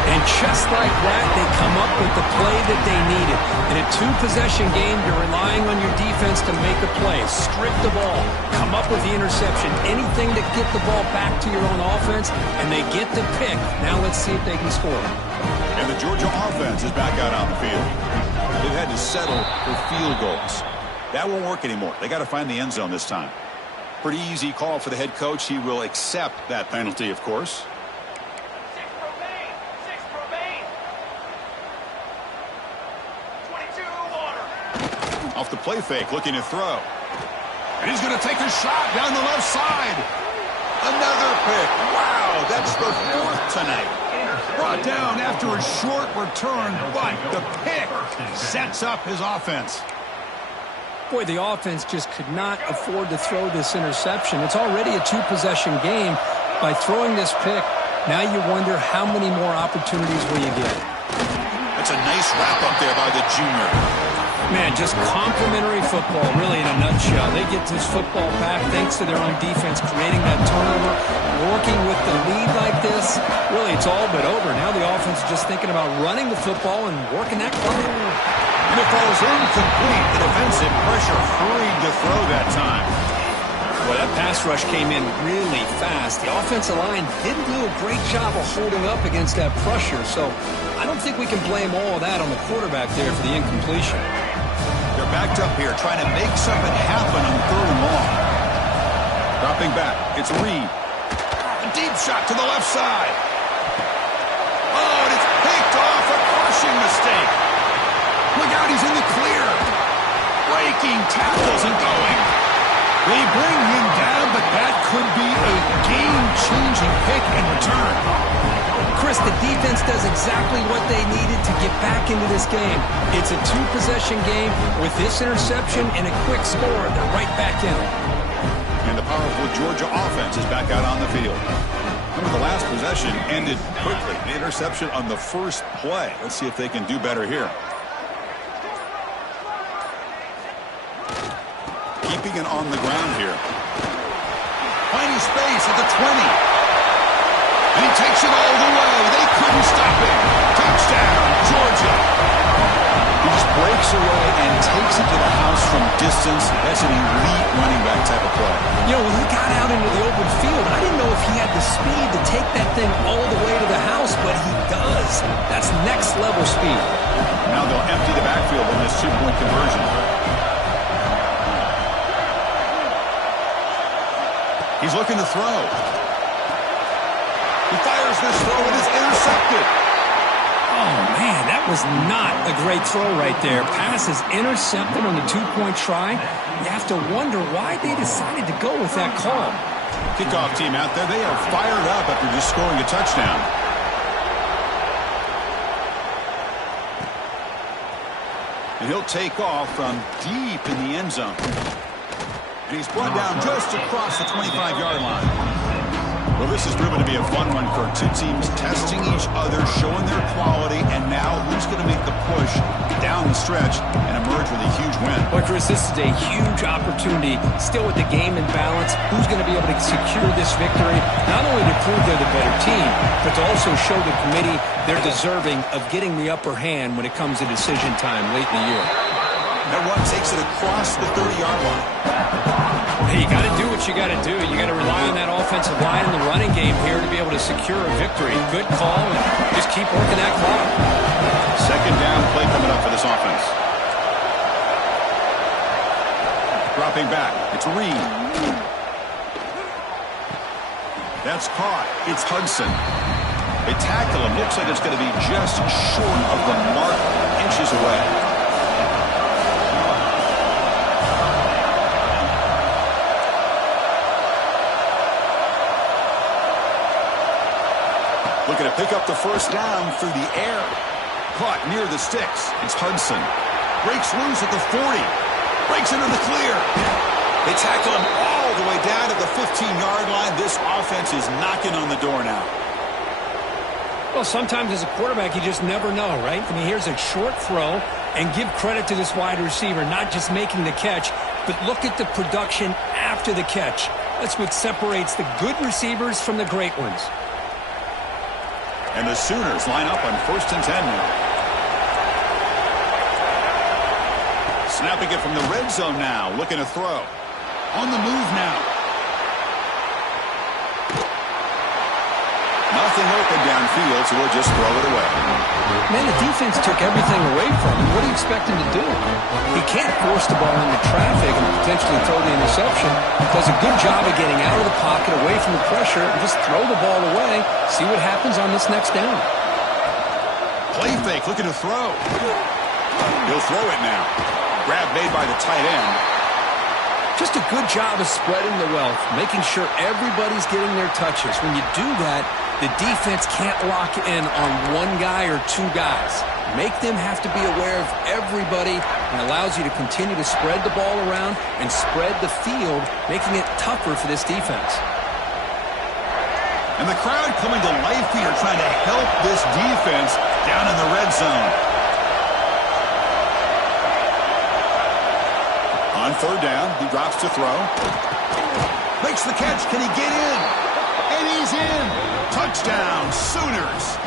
And just like that, they come up with the play that they needed. In a two-possession game, you're relying on your defense to make a play. Strip the ball. Come up with the interception. Anything to get the ball back to your own offense, and they get the pick. Now let's see if they can score. And the Georgia offense is back out on the field. They've had to settle for field goals. That won't work anymore. They got to find the end zone this time. Pretty easy call for the head coach. He will accept that penalty, of course. 6 remain. 22 water. Off the play fake, looking to throw. And he's going to take a shot down the left side. Another pick. Wow, that's the fourth tonight. Brought down after a short return, but the pick sets up his offense. Boy, the offense just could not afford to throw this interception. It's already a two-possession game. By throwing this pick, now you wonder how many more opportunities will you get. That's a nice wrap-up there by the junior. Man, just complimentary football, really, in a nutshell. They get this football back thanks to their own defense, creating that turnover, working with the lead like this. Really, it's all but over. Now the offense is just thinking about running the football and working that clock. And it falls incomplete. The defensive pressure hurried to throw that time. Well, that pass rush came in really fast. The offensive line didn't do a great job of holding up against that pressure, so I don't think we can blame all of that on the quarterback there for the incompletion. They're backed up here, trying to make something happen on third and long. Dropping back, it's Reed. A deep shot to the left side. Oh, and it's picked off, a crushing mistake. Look out, he's in the clear. Breaking tackles and going. They bring him down, but that could be a game-changing pick in return. Chris, the defense does exactly what they needed to get back into this game. It's a two-possession game. With this interception and a quick score, they're right back in it. And the powerful Georgia offense is back out on the field. Remember, the last possession ended quickly. The interception on the first play. Let's see if they can do better here. Keeping it on the ground here. Finding space at the 20. And he takes it all the way. They couldn't stop him. Touchdown, Georgia. He just breaks away and takes it to the house from distance. That's an elite running back type of play. You know, when he got out into the open field, I didn't know if he had the speed to take that thing all the way to the house, but he does. That's next level speed. Now they'll empty the backfield on this two-point conversion. He's looking to throw. He fires this throw and it's intercepted. Oh, man, that was not a great throw right there. Pass is intercepted on the two-point try. You have to wonder why they decided to go with that call. Kickoff team out there, they are fired up after just scoring a touchdown. And he'll take off from deep in the end zone. And he's brought down just across the 25-yard line. Well, this has proven to be a fun one for two teams testing each other, showing their quality, and now who's going to make the push down the stretch and emerge with a huge win. Well, Chris, this is a huge opportunity. Still with the game in balance, who's going to be able to secure this victory, not only to prove they're the better team, but to also show the committee they're deserving of getting the upper hand when it comes to decision time late in the year. That run takes it across the 30-yard line. Hey, you got to do what you got to do. You got to rely on that offensive line in the running game here to be able to secure a victory. Good call, and just keep working that clock. Second down play coming up for this offense. Dropping back. It's Reed. That's caught. It's Hudson. They tackle him. Looks like it's going to be just short of the mark, inches away. Looking to pick up the first down through the air. Caught near the sticks. It's Hudson. Breaks loose at the 40. Breaks into the clear. They tackle him all the way down to the 15-yard line. This offense is knocking on the door now. Well, sometimes as a quarterback, you just never know, right? I mean, here's a short throw, and give credit to this wide receiver, not just making the catch, but look at the production after the catch. That's what separates the good receivers from the great ones. And the Sooners line up on 1st and 10 now. Snapping it from the red zone now. Looking to throw. On the move now. Nothing open downfield, so we'll just throw it away. Man, the defense took everything away from him. What do you expect him to do? He can't force the ball into traffic and potentially throw the interception. Does a good job of getting out of the pocket, away from the pressure, and just throw the ball away. See what happens on this next down. Play fake, looking to throw. He'll throw it now. Grab made by the tight end. Just a good job of spreading the wealth, making sure everybody's getting their touches. When you do that, the defense can't lock in on one guy or two guys. Make them have to be aware of everybody, and allows you to continue to spread the ball around and spread the field, making it tougher for this defense. And the crowd coming to life here, trying to help this defense down in the red zone. On third down, he drops to throw. Makes the catch. Can he get in? And he's in. Touchdown, Sooners.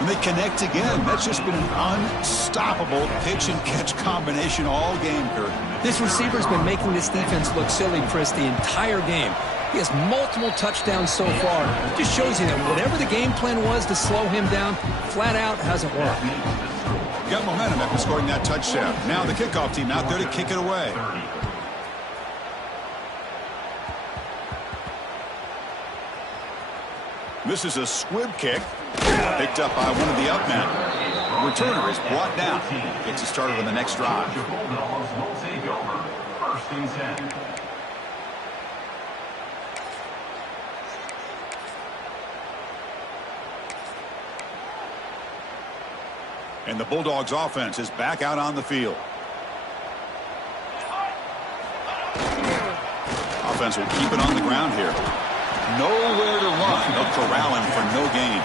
And they connect again. That's just been an unstoppable pitch-and-catch combination all game, Kurt. This receiver's been making this defense look silly, Chris, the entire game. He has multiple touchdowns so far. It just shows you that whatever the game plan was to slow him down, flat out hasn't worked. Got momentum after scoring that touchdown. Now the kickoff team out there to kick it away. This is a squib kick. Picked up by one of the up men. Returner is brought down. Gets it started on the next drive. And the Bulldogs offense is back out on the field. Offense will keep it on the ground here. Nowhere to run. They'll corral him for no gain.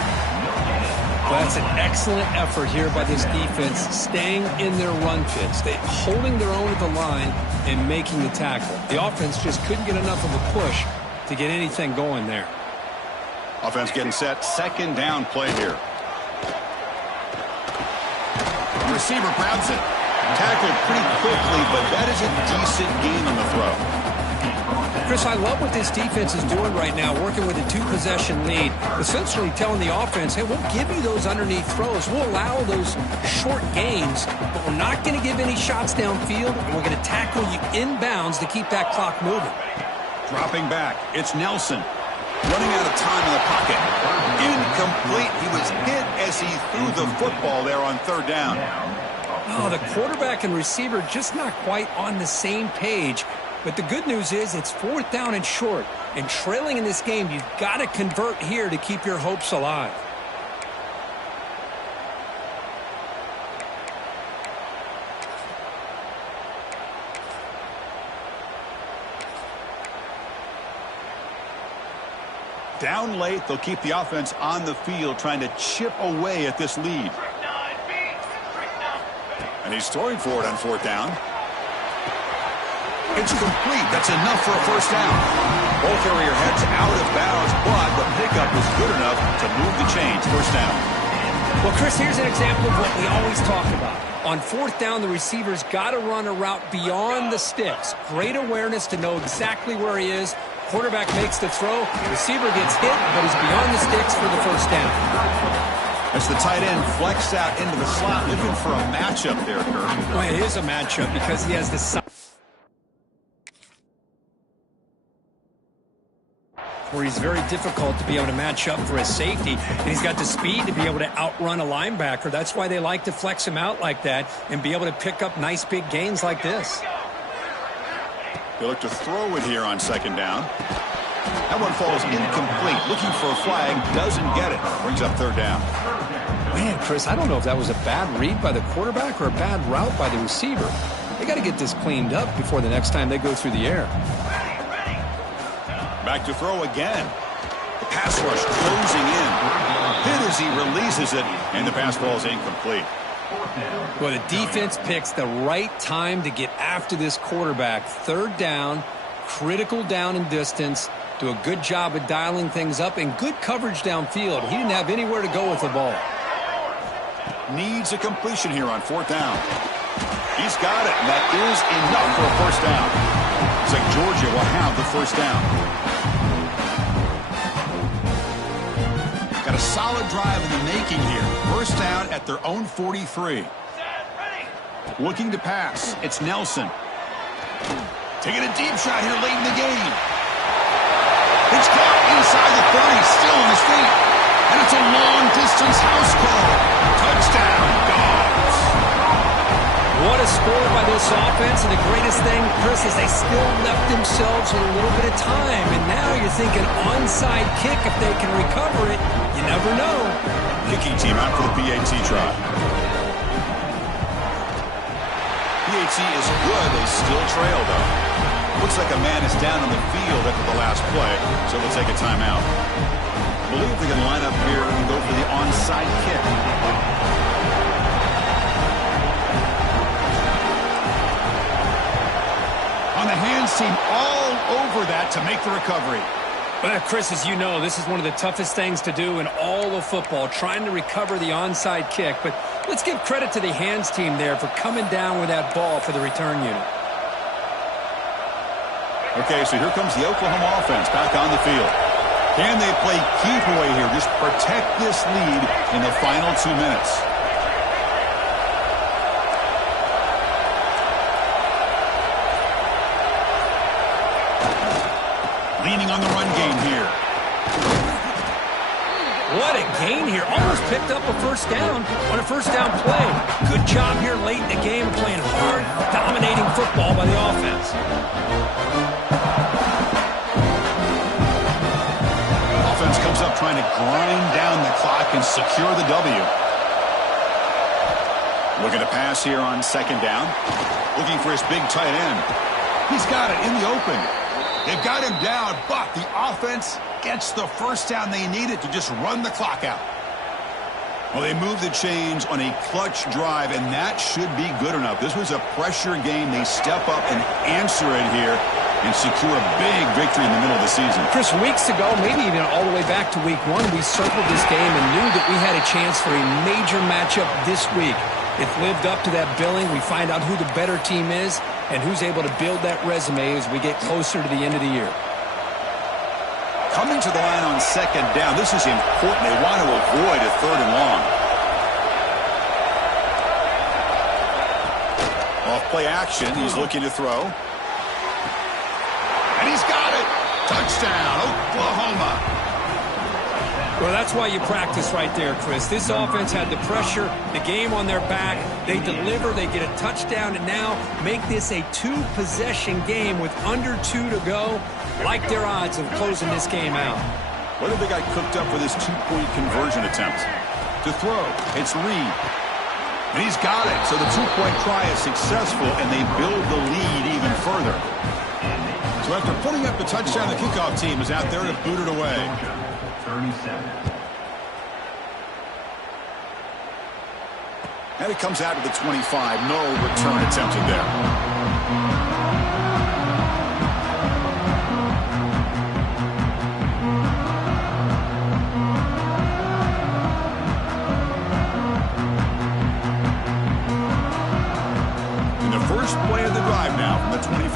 Well, that's an excellent effort here by this defense, staying in their run fits. They holding their own at the line and making the tackle. The offense just couldn't get enough of a push to get anything going there. Offense getting set. Second down play here. The receiver grabs it. Tackled pretty quickly, but that is a decent gain on the throw. Chris, I love what this defense is doing right now, working with a two-possession lead, essentially telling the offense, hey, we'll give you those underneath throws. We'll allow those short gains, but we're not going to give any shots downfield, and we're going to tackle you inbounds to keep that clock moving. Dropping back, it's Nelson. Running out of time in the pocket. Incomplete. He was hit as he threw the football there on third down. Oh, the quarterback and receiver just not quite on the same page. But the good news is it's fourth down and short. And trailing in this game, you've got to convert here to keep your hopes alive. Down late, they'll keep the offense on the field trying to chip away at this lead. And he's throwing for it on fourth down. It's complete. That's enough for a first down. Ball carrier heads out of bounds, but the pickup is good enough to move the chains. First down. Well, Chris, here's an example of what we always talk about. On fourth down, the receiver's got to run a route beyond the sticks. Great awareness to know exactly where he is. Quarterback makes the throw. Receiver gets hit, but he's beyond the sticks for the first down. As the tight end flexed out into the slot, looking for a matchup there, Kirk. Well, it is a matchup because he has the size where he's very difficult to be able to match up for his safety, and he's got the speed to be able to outrun a linebacker. That's why they like to flex him out like that and be able to pick up nice big gains like this. They look to throw it here on second down. That one falls incomplete. Looking for a flag, doesn't get it. Brings up third down. Man, Chris, I don't know if that was a bad read by the quarterback or a bad route by the receiver. They got to get this cleaned up before the next time they go through the air. Back to throw again. The pass rush closing in. Hit as he releases it, and the pass ball is incomplete. Well, the defense picks the right time to get after this quarterback. Third down, critical down and distance. Do a good job of dialing things up and good coverage downfield. He didn't have anywhere to go with the ball. Needs a completion here on fourth down. He's got it, and that is enough for a first down. Looks like Georgia will have the first down. Got a solid drive in the making here. First down at their own 43. Looking to pass. It's Nelson. Taking a deep shot here late in the game. It's caught inside the 30, still on his feet. And it's a long-distance house call. Touchdown, Dogs. What a score by this offense. And the greatest thing, Chris, is they still left themselves with a little bit of time. And now you're thinking onside kick if they can recover it. You never know. Kicking team out for the PAT try. PAT is good. They still trail, though. Looks like a man is down on the field after the last play, so we'll take a timeout. I believe they can line up here and go for the onside kick. On the hands team, all over that to make the recovery. But Chris, as you know, this is one of the toughest things to do in all of football, trying to recover the onside kick. But let's give credit to the hands team there for coming down with that ball for the return unit. Okay, so here comes the Oklahoma offense back on the field. Can they play keep away here? Just protect this lead in the final 2 minutes. Leaning on the run game here. What a gain here. Almost picked up a first down on a first down play. Good job here late in the game playing hard, dominating football by the offense. Offense comes up trying to grind down the clock and secure the W. Looking to pass here on second down. Looking for his big tight end. He's got it in the open. They've got him down, but the offense gets the first down they needed to just run the clock out. Well, they moved the chains on a clutch drive, and that should be good enough. This was a pressure game. They step up and answer it here and secure a big victory in the middle of the season. Chris, weeks ago, maybe even all the way back to week 1, we circled this game and knew that we had a chance for a major matchup this week. It lived up to that billing. We find out who the better team is and who's able to build that resume as we get closer to the end of the year. Coming to the line on second down, this is important. They want to avoid a third and long. Off play action, he's looking to throw. And he's got it. Touchdown, Oklahoma. Well, that's why you practice right there, Chris. This offense had the pressure, the game on their back. They deliver, they get a touchdown, and now make this a 2-possession game with under 2 to go. Like their odds of closing this game out. What have they got cooked up with his 2-point conversion attempt? To throw, it's Reed. And he's got it. So the 2-point try is successful, and they build the lead even further. So after putting up the touchdown, the kickoff team is out there to boot it away. 37. And it comes out to the 25. No return attempted there. First play of the drive now from the 25.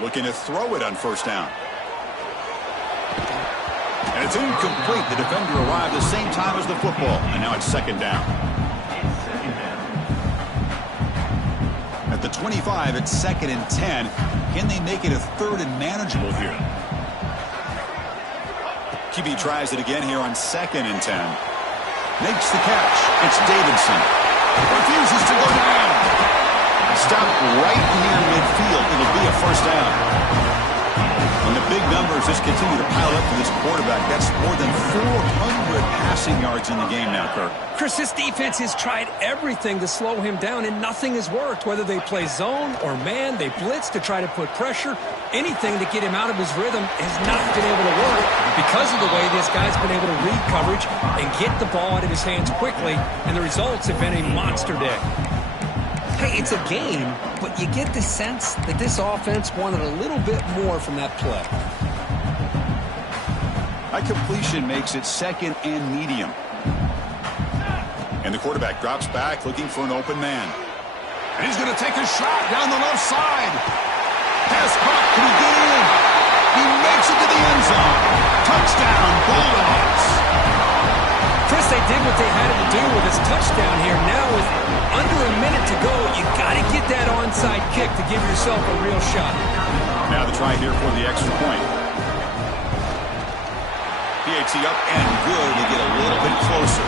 Looking to throw it on first down. And it's incomplete. The defender arrived the same time as the football. And now it's second down. At the 25, it's second and 10. Can they make it a third and manageable here? QB tries it again here on second and 10. Makes the catch. It's Davidson. Refuses to go down. Stopped right near midfield. It'll be a first down. And the big numbers just continue to pile up for this quarterback. That's more than 400 passing yards in the game now, Kirk. Chris, this defense has tried everything to slow him down, and nothing has worked. Whether they play zone or man, they blitz to try to put pressure. Anything to get him out of his rhythm has not been able to work because of the way this guy's been able to read coverage and get the ball out of his hands quickly, and the results have been a monster day. Hey, it's a game, but you get the sense that this offense wanted a little bit more from that play. High completion makes it second and medium. And the quarterback drops back looking for an open man. And he's going to take a shot down the left side. Pass caught. Can he get it in? He makes it to the end zone. Touchdown, Bulldogs. Chris, they did what they had to do with his touchdown here. Now with under a minute to go, you got to get that onside kick to give yourself a real shot. Now the try here for the extra point. PAT up and good to get a little bit closer.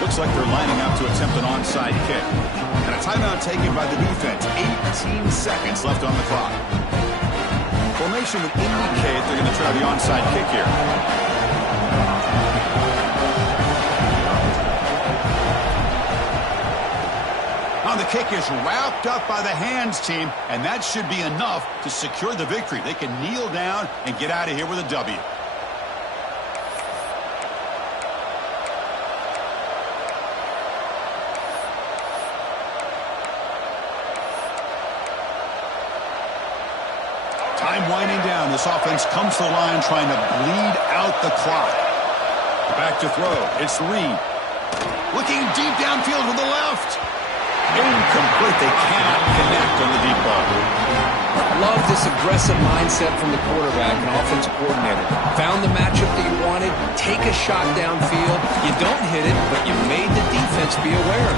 Looks like they're lining up to attempt an onside kick. And a timeout taken by the defense. 18 seconds left on the clock. Formation would indicate they're going to try the onside kick here. Now the kick is wrapped up by the hands team, and that should be enough to secure the victory. They can kneel down and get out of here with a W. Time winding down. This offense comes to the line trying to bleed out the clock. Back to throw. It's Reed. Looking deep downfield with the left. Incomplete. They cannot connect on the deep ball. Love this aggressive mindset from the quarterback and offensive coordinator. Found the matchup that you wanted. Take a shot downfield. You don't hit it, but you made the defense be aware.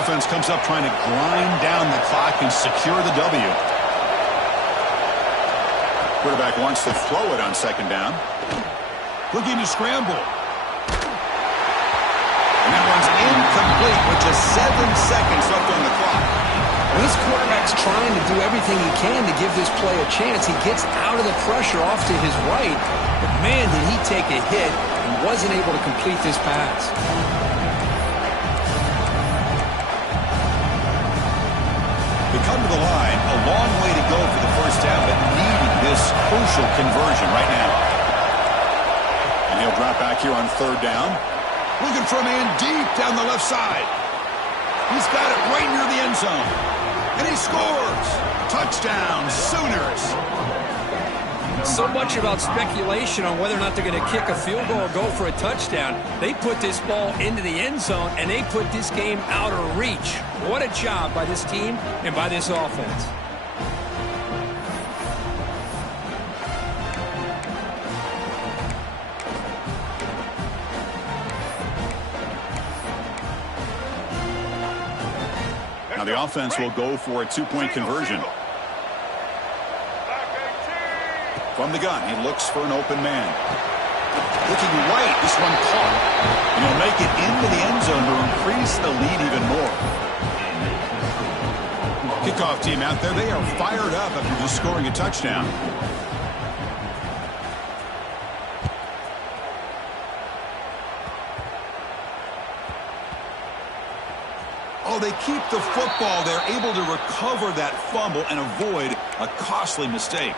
Offense comes up trying to grind down the clock and secure the W. Quarterback wants to throw it on second down. Looking to scramble. complete with just 7 seconds left on the clock. Well, this quarterback's trying to do everything he can to give this play a chance. He gets out of the pressure off to his right, but man, did he take a hit and wasn't able to complete this pass. We come to the line, a long way to go for the first down, but needing this crucial conversion right now. And he'll drop back here on 3rd down. Looking for a man deep down the left side. He's got it right near the end zone. And he scores! Touchdown, Sooners! So much about speculation on whether or not they're going to kick a field goal or go for a touchdown. They put this ball into the end zone, and they put this game out of reach. What a job by this team and by this offense. Now the offense will go for a 2-point conversion. From the gun, he looks for an open man. Looking right, this one caught. And he'll make it into the end zone to increase the lead even more. Kickoff team out there, they are fired up after just scoring a touchdown. Oh, they keep the football. They're able to recover that fumble and avoid a costly mistake.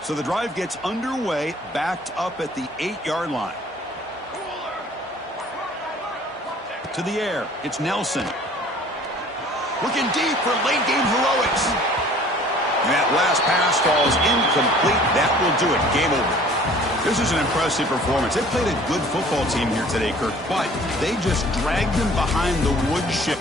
So the drive gets underway, backed up at the 8-yard line. To the air, it's Nelson. Looking deep for late-game heroics. And that last pass falls incomplete. That will do it. Game over. This is an impressive performance. They played a good football team here today, Kirk, but they just dragged them behind the wood ship.